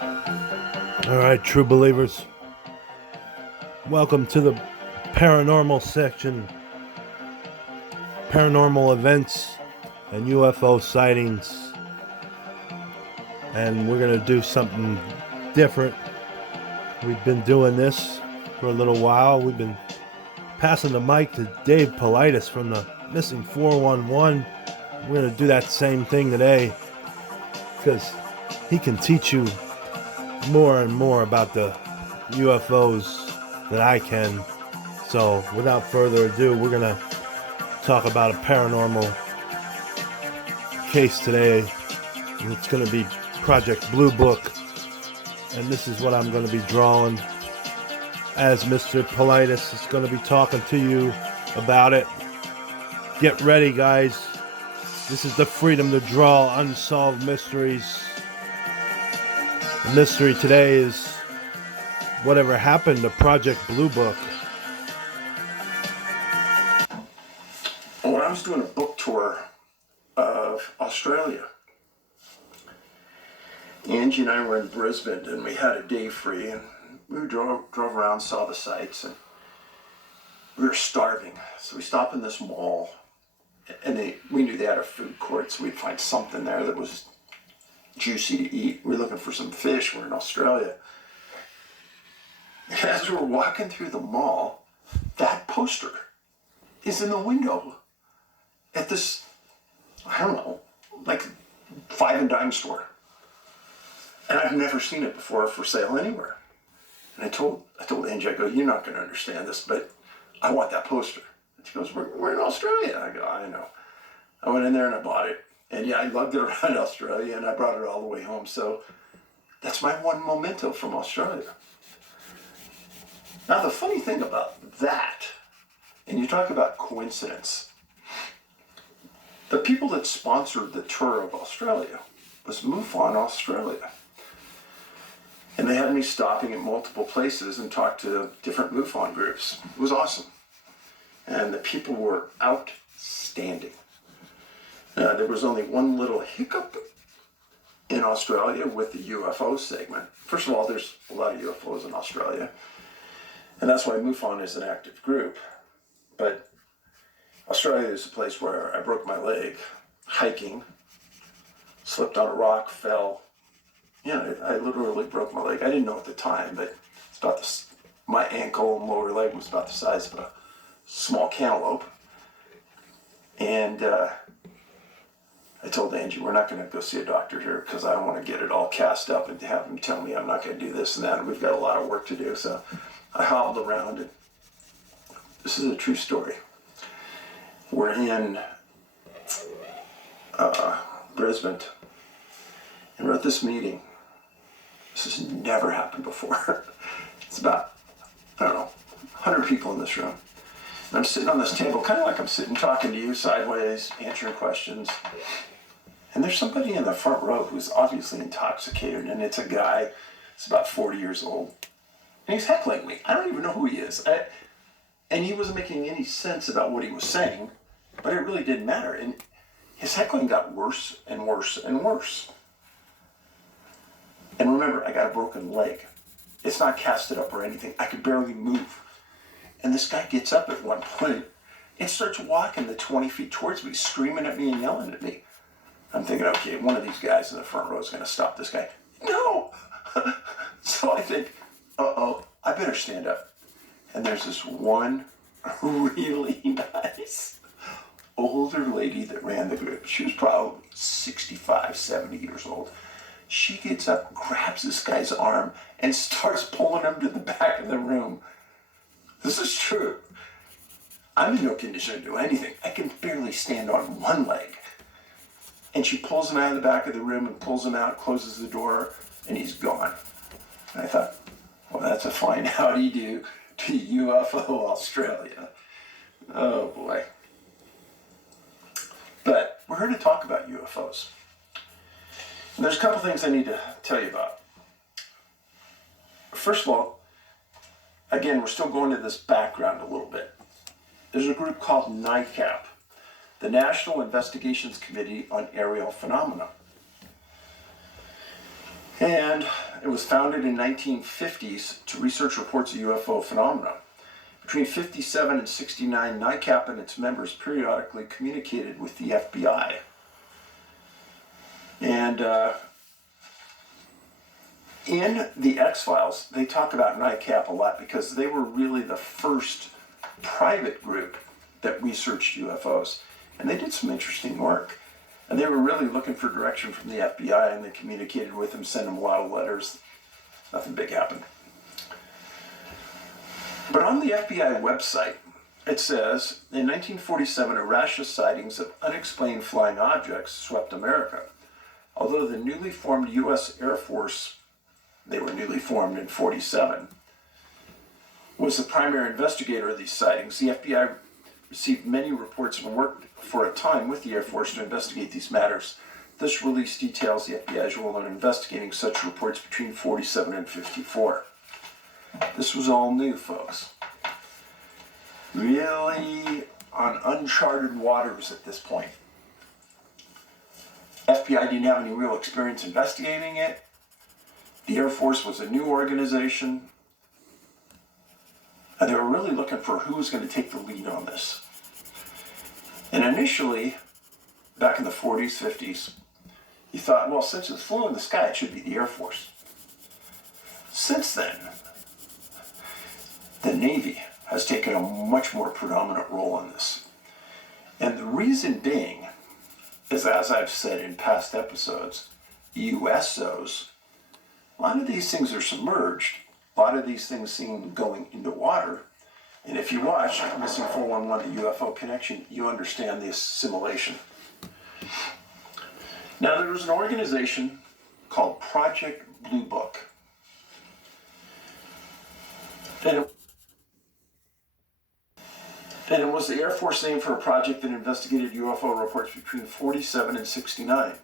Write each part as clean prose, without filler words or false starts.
All right, true believers, welcome to the paranormal section, paranormal events and UFO sightings. And we're going to do something different. We've been doing this for a little while. We've been passing the mic to Dave Paulides from the Missing 411. We're going to do that same thing today because he can teach you more and more about the UFOs than I can. So without further ado, we're going to talk about a paranormal case today. And it's going to be Project Blue Book. And this is what I'm going to be drawing as Mr. Paulides is going to be talking to you about it. Get ready, guys. This is the freedom to draw unsolved mysteries. The mystery today is whatever happened to Project Blue Book. When I was doing a book tour of Australia, Angie and I were in Brisbane and we had a day free and we drove around, saw the sights, and we were starving. So we stopped in this mall and we knew they had a food court, so we'd find something there that was juicy to eat. We were looking for some fish. We're in Australia. And as we were walking through the mall, that poster is in the window at this, I don't know, like five and dime store. And I've never seen it before for sale anywhere. And I told Angie, I go, you're not going to understand this, but I want that poster. And she goes, we're in Australia. I go, I know. I went in there and I bought it. And yeah, I lugged it around Australia and I brought it all the way home. So that's my one memento from Australia. Now, the funny thing about that, and you talk about coincidence, the people that sponsored the tour of Australia was MUFON Australia. And they had me stopping at multiple places and talk to different MUFON groups. It was awesome. And the people were outstanding. There was only one little hiccup in Australia with the UFO segment. First of all, there's a lot of UFOs in Australia. And that's why MUFON is an active group. But Australia is a place where I broke my leg hiking, slipped on a rock, fell. I literally broke my leg. I didn't know at the time, but it's about my ankle and lower leg was about the size of a small cantaloupe. And I told Angie, we're not going to go see a doctor here because I don't want to get it all cast up and have him tell me I'm not going to do this and that. And we've got a lot of work to do. So I hobbled around, and this is a true story. We're in Brisbane, and we're at this meeting. This has never happened before. It's about, 100 people in this room. And I'm sitting on this table, kind of like I'm sitting talking to you sideways, answering questions. And there's somebody in the front row who's obviously intoxicated, and it's a guy, he's about 40 years old. And he's heckling me. I don't even know who he is. And he wasn't making any sense about what he was saying, but it really didn't matter. And his heckling got worse and worse and worse. And remember, I got a broken leg. It's not casted up or anything. I could barely move. And this guy gets up at one point and starts walking the 20 feet towards me, screaming at me and yelling at me. I'm thinking, okay, one of these guys in the front row is going to stop this guy. No! So I think, I better stand up. And there's this one really nice older lady that ran the group. She was probably 65, 70 years old. She gets up, grabs this guy's arm, and starts pulling him to the back of the room. This is true. I'm in no condition to do anything. I can barely stand on one leg. And she pulls him out of the back of the room and pulls him out, closes the door, and he's gone. And I thought, well, that's a fine howdy do to UFO Australia. Oh boy. But we're here to talk about UFOs. And there's a couple things I need to tell you about. First of all, again, we're still going to this background a little bit. There's a group called NICAP, the National Investigations Committee on Aerial Phenomena. And It was founded in 1950s to research reports of UFO phenomena. Between 57 and 69, NICAP and its members periodically communicated with the FBI. And in the X-Files, they talk about NICAP a lot because they were really the first private group that researched UFOs. And they did some interesting work. And they were really looking for direction from the FBI, and they communicated with them, sent them a lot of letters. Nothing big happened. But on the FBI website, it says, in 1947, a rash of sightings of unexplained flying objects swept America. Although the newly formed U.S. Air Force, they were newly formed in 47, was the primary investigator of these sightings, the FBI received many reports and worked for a time with the Air Force to investigate these matters. This release details the FBI's role in investigating such reports between 47 and 54. This was all new, folks. Really on uncharted waters at this point. FBI didn't have any real experience investigating it. The Air Force was a new organization. And they were really looking for who was going to take the lead on this. And initially, back in the 40s, 50s, you thought, well, since it's flew in the sky, it should be the Air Force. Since then, the Navy has taken a much more predominant role in this. And the reason being is, as I've said in past episodes, USOs, a lot of these things are submerged. A lot of these things seem going into water. And if you watch Missing 411, the UFO Connection, you understand the assimilation. Now, there was an organization called Project Blue Book. And it was the Air Force name for a project that investigated UFO reports between 47 and 69.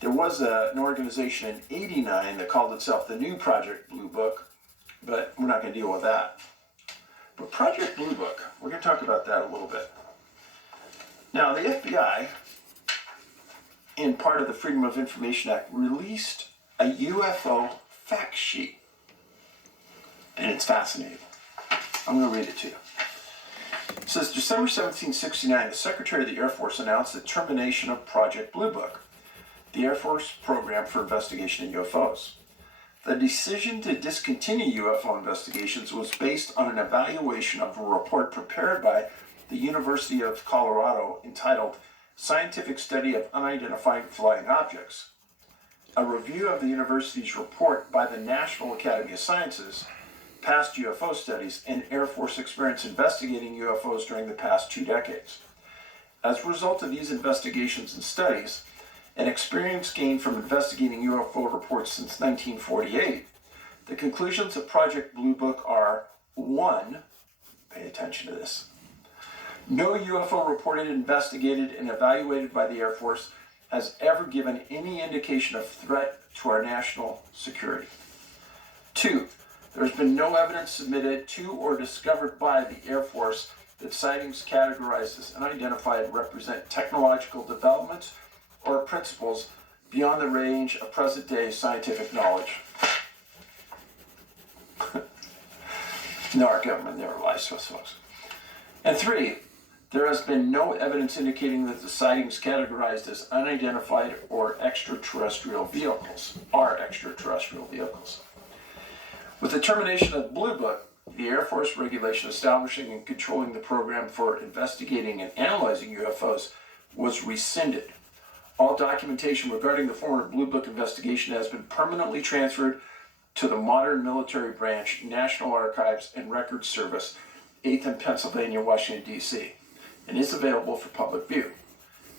There was an organization in 89 that called itself the New Project Blue Book, but we're not going to deal with that. But Project Blue Book, we're going to talk about that a little bit. Now, the FBI, in part of the Freedom of Information Act, released a UFO fact sheet. And it's fascinating. I'm going to read it to you. It says, December 1769, the Secretary of the Air Force announced the termination of Project Blue Book, the Air Force program for investigation in UFOs. The decision to discontinue UFO investigations was based on an evaluation of a report prepared by the University of Colorado entitled Scientific Study of Unidentified Flying Objects. A review of the university's report by the National Academy of Sciences, past UFO studies, and Air Force experience investigating UFOs during the past 2 decades. As a result of these investigations and studies, and experience gained from investigating UFO reports since 1948, the conclusions of Project Blue Book are: 1, pay attention to this, no UFO reported, investigated, and evaluated by the Air Force has ever given any indication of threat to our national security. 2, there has been no evidence submitted to or discovered by the Air Force that sightings categorized as unidentified represent technological developments or principles beyond the range of present-day scientific knowledge. No, our government never lies to us, folks. And 3, there has been no evidence indicating that the sightings categorized as unidentified or extraterrestrial vehicles are extraterrestrial vehicles. With the termination of Blue Book, the Air Force regulation establishing and controlling the program for investigating and analyzing UFOs was rescinded. All documentation regarding the former Blue Book investigation has been permanently transferred to the modern military branch, National Archives and Records Service, 8th and Pennsylvania, Washington, D.C., and is available for public view.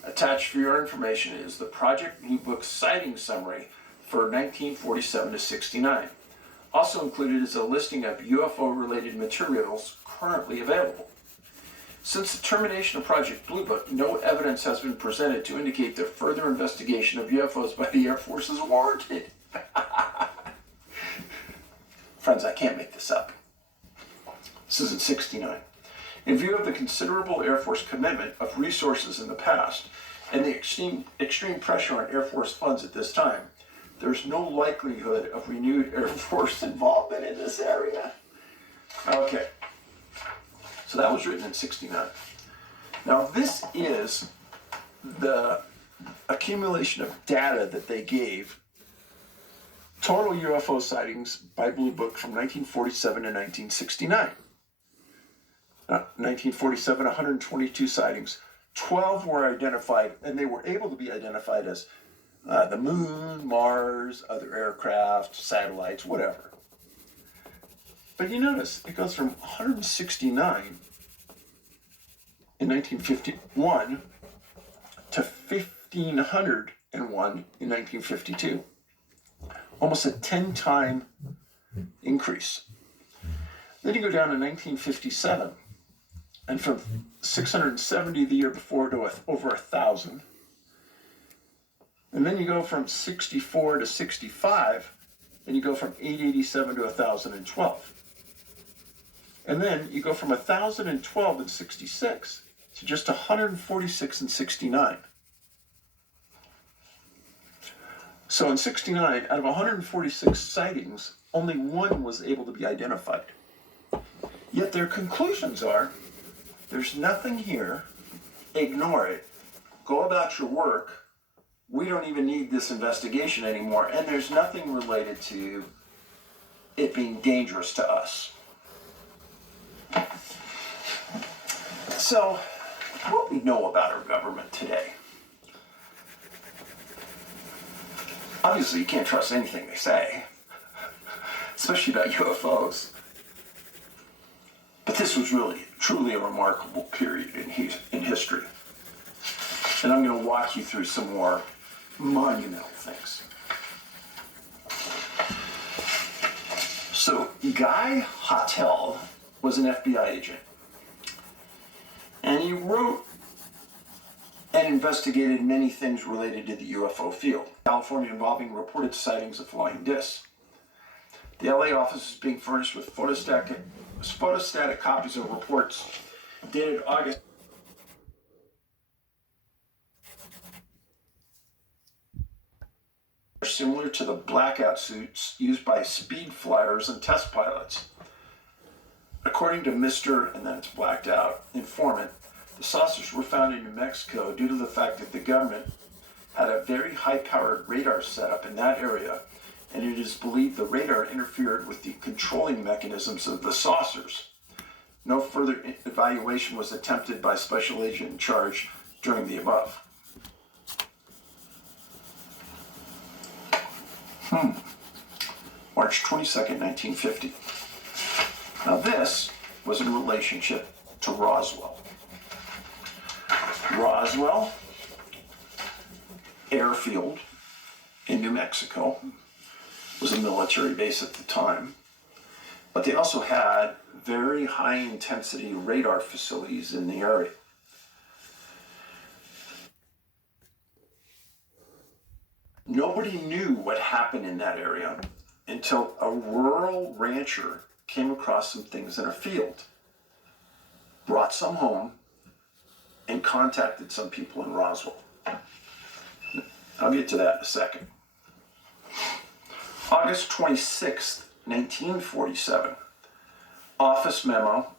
Attached for your information is the Project Blue Book sighting summary for 1947 to 69. Also included is a listing of UFO-related materials currently available. Since the termination of Project Blue Book, no evidence has been presented to indicate that further investigation of UFOs by the Air Force is warranted. Friends, I can't make this up. This is in 69. In view of the considerable Air Force commitment of resources in the past and the extreme pressure on Air Force funds at this time, there's no likelihood of renewed Air Force involvement in this area. Okay, so that was written in 69. Now this is the accumulation of data that they gave. Total UFO sightings by Blue Book from 1947 to 1969. 1947, 122 sightings. 12 were identified, and they were able to be identified as the moon, Mars, other aircraft, satellites, whatever. But you notice it goes from 169 in 1951 to 1,501 in 1952. Almost a 10-time increase. Then you go down to 1957, and from 670 the year before to over 1,000. And then you go from 64 to 65, and you go from 887 to 1,012. And then you go from 1,012 in 66 to just 146 in 69. So in 69, out of 146 sightings, only one was able to be identified. Yet their conclusions are, there's nothing here, ignore it, go about your work, we don't even need this investigation anymore, and there's nothing related to it being dangerous to us. So, what we know about our government today. Obviously, you can't trust anything they say, especially about UFOs. But this was really, truly a remarkable period in history. And I'm going to walk you through some more monumental things. So, Guy Hotel was an FBI agent. And he wrote and investigated many things related to the UFO field. California involving reported sightings of flying discs. The LA office is being furnished with photostatic copies of reports dated August. Similar to the blackout suits used by speed flyers and test pilots. According to Mr. and then it's blacked out informant, the saucers were found in New Mexico due to the fact that the government had a very high-powered radar setup in that area, and it is believed the radar interfered with the controlling mechanisms of the saucers. No further evaluation was attempted by special agent in charge during the above. March 22nd, 1950. Now this was in relationship to Roswell. Roswell Airfield in New Mexico was a military base at the time, but they also had very high-intensity radar facilities in the area. Nobody knew what happened in that area until a rural rancher came across some things in a field, brought some home, and contacted some people in Roswell. I'll get to that in a second. August 26th, 1947. Office memo,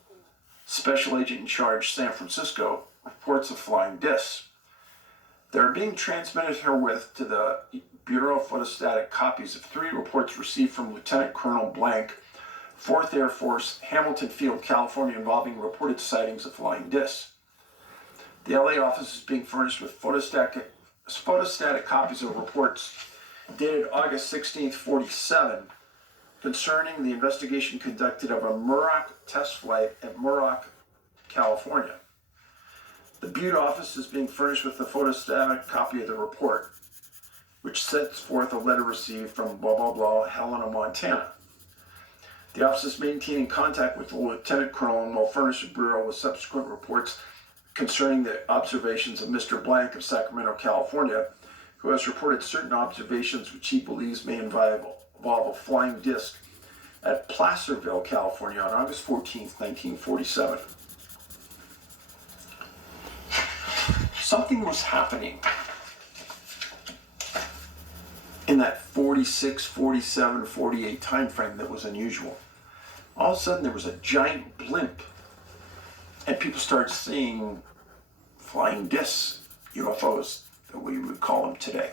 Special Agent in Charge, San Francisco, reports of flying discs. They're being transmitted herewith to the Bureau of Photostatic copies of 3 reports received from Lieutenant Colonel Blank, 4th Air Force, Hamilton Field, California, involving reported sightings of flying discs. The LA office is being furnished with photostatic copies of reports dated August 16th, 47, concerning the investigation conducted of a Muroc test flight at Muroc, California. The Butte office is being furnished with a photostatic copy of the report, which sets forth a letter received from blah blah blah, Helena, Montana. The office is maintaining contact with the Lieutenant Colonel and will furnish the Bureau with subsequent reports concerning the observations of Mr. Blank of Sacramento, California, who has reported certain observations which he believes may involve a flying disc at Placerville, California on August 14th, 1947. Something was happening in that 46, 47, 48 time frame that was unusual. All of a sudden there was a giant blimp, and people started seeing flying discs, UFOs that we would call them today.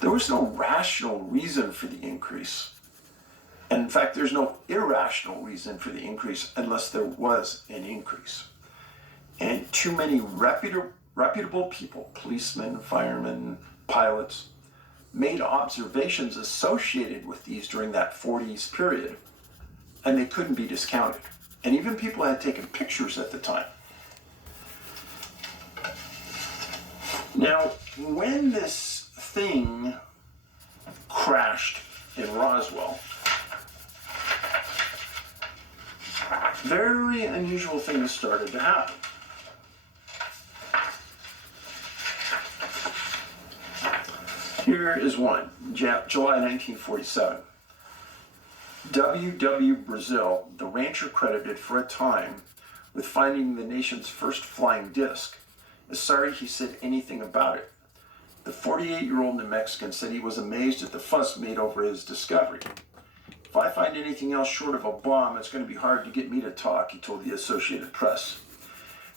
There was no rational reason for the increase. And in fact, there's no irrational reason for the increase unless there was an increase. And too many reputable people, policemen, firemen, pilots, made observations associated with these during that 40s period, and they couldn't be discounted. And even people had taken pictures at the time. Now, when this thing crashed in Roswell, very unusual things started to happen. Here is one, July 1947. W. Brazil, the rancher credited for a time with finding the nation's first flying disc, is sorry he said anything about it. The 48-year-old New Mexican said he was amazed at the fuss made over his discovery. If I find anything else short of a bomb, it's going to be hard to get me to talk, he told the Associated Press.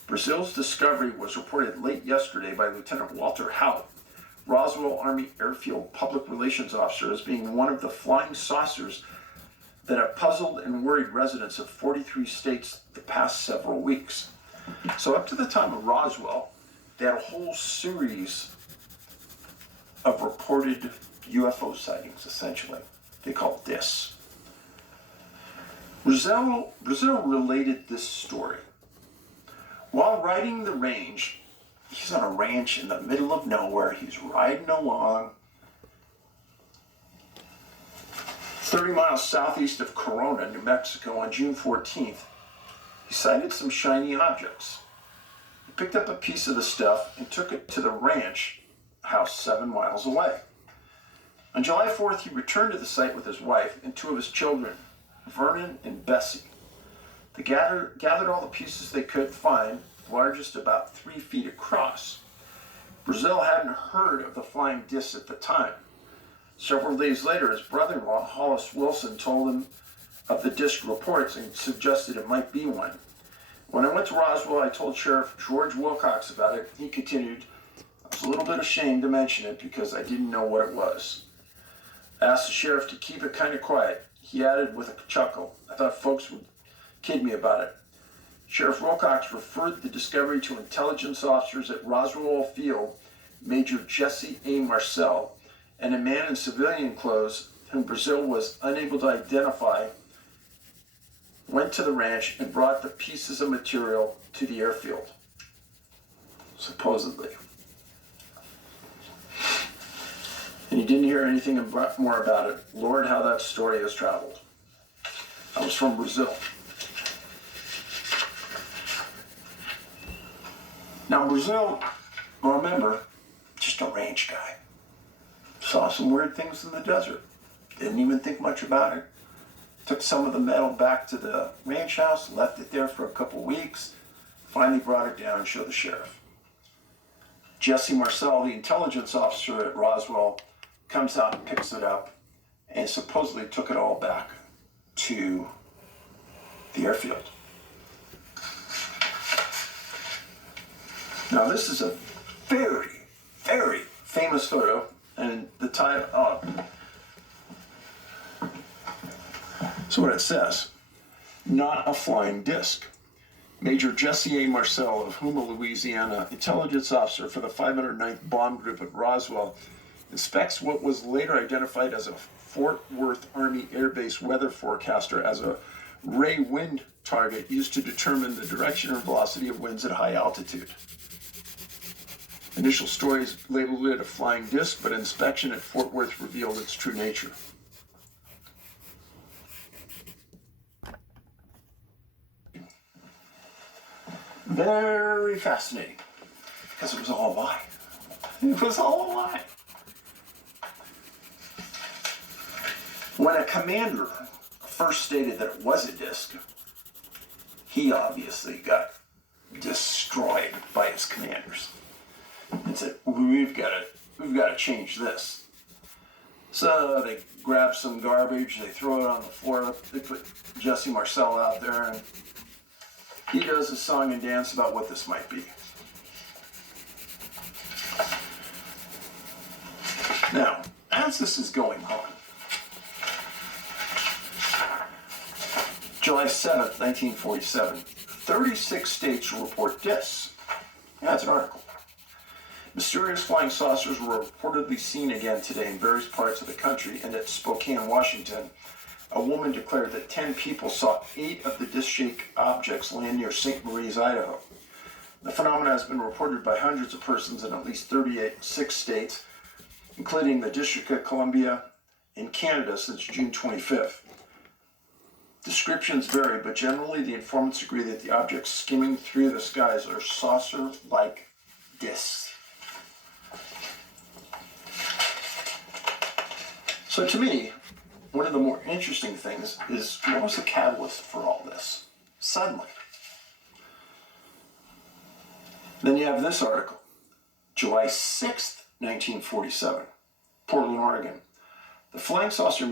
Brazil's discovery was reported late yesterday by Lieutenant Walter Hout, Roswell Army Airfield Public Relations Officer, as being one of the flying saucers that have puzzled and worried residents of 43 states the past several weeks. So up to the time of Roswell, they had a whole series of reported UFO sightings, essentially. They called discs. Brazil related this story. While riding the range, he's on a ranch in the middle of nowhere. He's riding along 30 miles southeast of Corona, New Mexico, on June 14th. He sighted some shiny objects. He picked up a piece of the stuff and took it to the ranch house 7 miles away. On July 4th, he returned to the site with his wife and 2 of his children, Vernon and Bessie. They gathered all the pieces they could find, largest about 3 feet across. Brazil hadn't heard of the flying discs at the time. Several days later, his brother-in-law, Hollis Wilson, told him of the disc reports and suggested it might be one. When I went to Roswell, I told Sheriff George Wilcox about it. He continued, I was a little bit ashamed to mention it because I didn't know what it was. I asked the sheriff to keep it kind of quiet. He added with a chuckle, I thought folks would kid me about it. Sheriff Wilcox referred the discovery to intelligence officers at Roswell Field, Major Jesse A. Marcel, and a man in civilian clothes whom Brazil was unable to identify went to the ranch and brought the pieces of material to the airfield, supposedly. And he didn't hear anything more about it. Lord, how that story has traveled. I was from Brazil. Now, Brazil, remember, just a ranch guy. Saw some weird things in the desert. Didn't even think much about it. Took some of the metal back to the ranch house, left it there for a couple weeks, finally brought it down and showed the sheriff. Jesse Marcel, the intelligence officer at Roswell, comes out and picks it up and supposedly took it all back to the airfield. Now, this is a very, very famous photo, and the title, so what it says, not a flying disc. Major Jesse A. Marcel of Houma, Louisiana, intelligence officer for the 509th Bomb Group at Roswell, inspects what was later identified as a Fort Worth Army Air Base weather forecaster as a ray wind target used to determine the direction or velocity of winds at high altitude. Initial stories labeled it a flying disc, but inspection at Fort Worth revealed its true nature. Very fascinating, because it was all a lie. It was all a lie. When a commander first stated that it was a disc, he obviously got destroyed by his commanders and said, we've got to we've got to change this. So they grab some garbage, they throw it on the floor, they put Jesse Marcel out there, and he does a song and dance about what this might be. Now, as this is going on, July 7th, 1947, 36 states report discs. Yeah, that's an article. Mysterious flying saucers were reportedly seen again today in various parts of the country, and at Spokane, Washington, a woman declared that 10 people saw 8 of the disc-shaped objects land near St. Maries, Idaho. The phenomenon has been reported by hundreds of persons in at least 36 states, including the District of Columbia and Canada since June 25th. Descriptions vary, but generally the informants agree that the objects skimming through the skies are saucer-like discs. So to me, one of the more interesting things is, what was the catalyst for all this? Suddenly. Then you have this article, July 6th, 1947, Portland, Oregon. The flying saucer